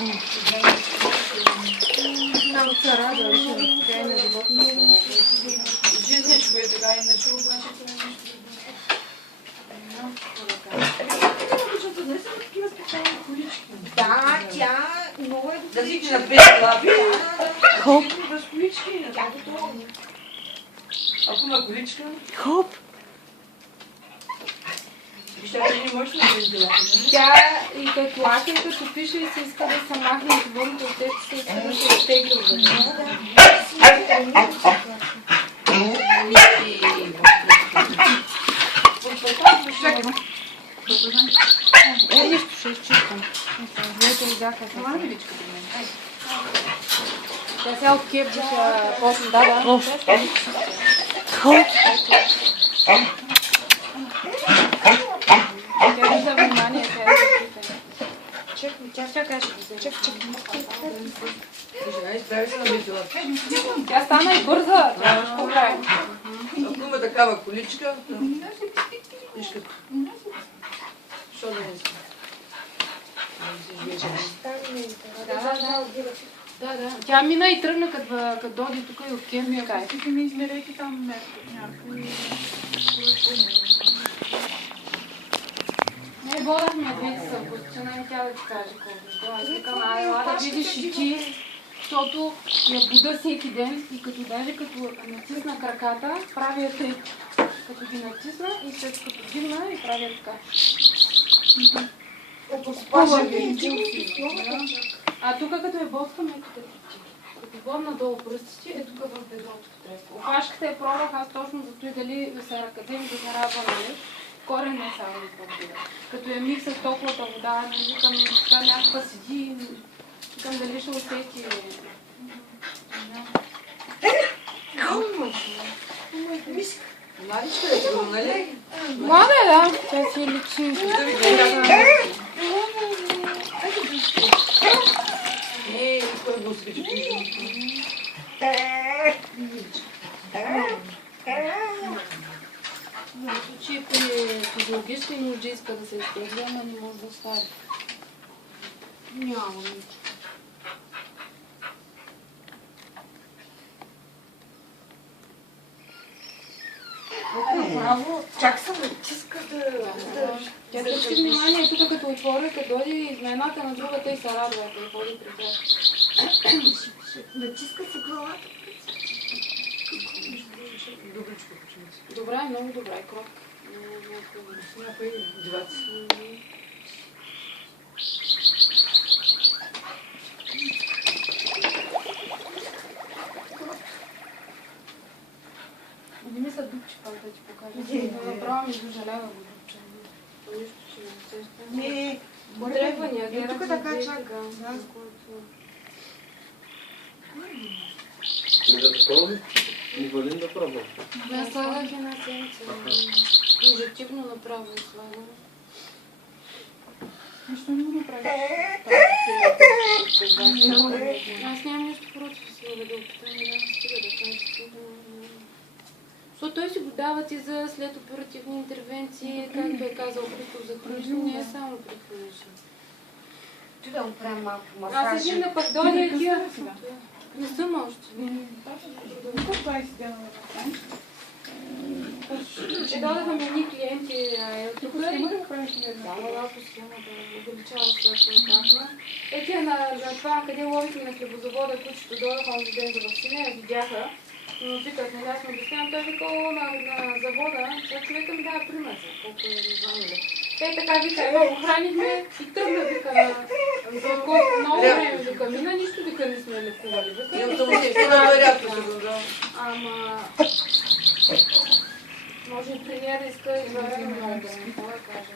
Много се радва, че тя е на животно. Жизничко е така, иначе обаче това е нещо. Да, тя много е да си ти на 5 лапи. Хоп. Без колички. Ако има количка, Хоп. ще не можеш да бъдеш делата. Тя и като лака, като пише и се иска да се махне от водното отец, се иска да се изтегли от водата. Нищо ще изчиствам. Ето изяха. Това не величка при мен. Тя сега от кепчиша почна. Да. Хоп. Тя вижда внимание, тя е закрита. Чакай, ще се чак. Изправи се на мисъла. Тя стана и бърза. Тя по-прави. Ако има такава количка, вижката. Що да не иска? Да. Тя мина и тръгна, като доди тук и от кемпинга. Тук ми измерете там някакви. Не, водахме двете съвкусчена и тя да ти каже колко. Аз викам, ела да видиш и ти, защото я буда всеки ден и даже като натисна краката, правя тъй. Като ги натисна и след като дигна и правя така. А тук като е боскаме, като водна долу пръстите, е тук в бедрото потреска. Опашката е пробвах, аз точно за той дали да се ръката им да се радва, нали? Корен не само избълбира. Като я мих с топлата вода, викам, така някаква седи, викам дали ще усети. Младичка е това, нали? Млада е, да. Тя си личи. Кой го скачи? В случай, при физиологични нужди иска да се изтегля, ама не може да остави. Няма нищо. Чак съм натиска да... Тя търси внимание тук, като отвори, като доди измената на другата и се радва, като ходи при тях. Натиска се главата. Добра е, много добра е крок. Някой деваци. Не ми се дупчи пак да ти покажа. Направо ми зажалява го дупче. Нищо ще не усеща. Не, Потребвания, гледах тук за така две чак. сега, Да. с който... За такова ли? Инвалид да пробва. Не, слагах една седмица. Инжективно направо слагам. Нищо не го направи. Аз нямам нищо против да се въведа опитам, да стига да кажа. Защото той си го дава ти за след оперативни интервенции, както е казал Христов за хронично, не е само при хронично. Ти да му правим малко Аз масаж. един да пък дойде и тия. сега? Не съм още. Колко 20 дена да направиш? Ще дойдаха ми едни клиенти тук Тук схема и... да го правиш ли една? Да, по схема да увеличава своята. Тия на това, къде ловихме на хлебозавода, които дойдаха онзи ден за вакцина, видяха. Но викат, нали, аз му обяснявам, той вика на завода, сега човека ми дава пример, колко е звънали. Те така вика, охранихме и тръгна, вика, за колко много време, вика, мина, нищо, вика, не сме лекували. Имам самочувствие да рядко се го да. Ама... Може и при нея да иска извънредно много да не мога да кажа.